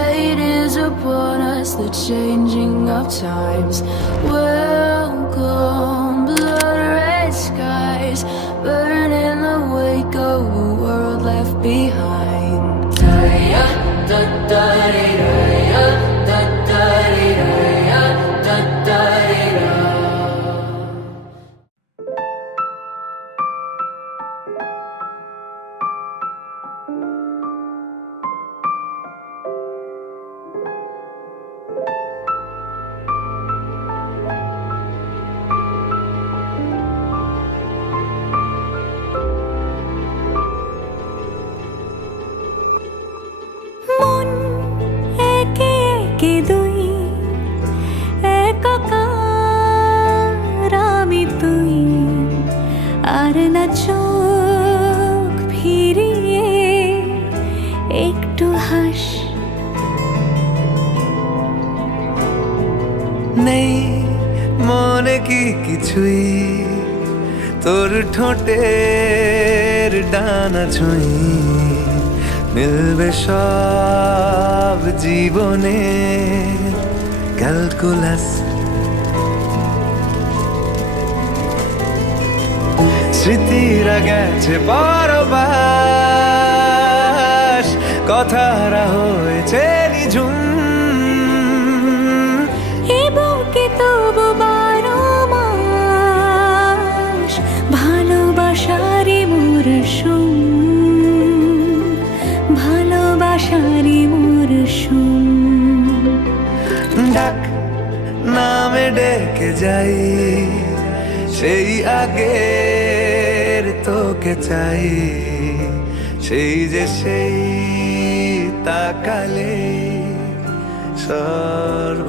Fate is upon us, the changing of times. Welcome, blood red skies, burn in the wake of a world left behind. Da-ya, da-da-dee-da-ya, da-da-dee-da-ya, da-da-dee-da. মন একে একে দুই, একাকার আমি তুই, আর না চোখ ফিরিয়ে একটু হাস। নেই মনে কি কিছুই, তোর ঠোঁটের ডানা ছুঁই, মিলবে সব জীবনে ক্যালকুলাস। স্মৃতিরা গেছে পরবাস, কথারা হয়েছে নিঝুম। এ বুকে তবু 12 মাস ভালোবাসারই মরশুম, ভালোবাসারই মরশুম। ডাক নামে ডেকে যাই, সেই আগের তোকে চাই, সেই যে সেই তাকালে সর্ব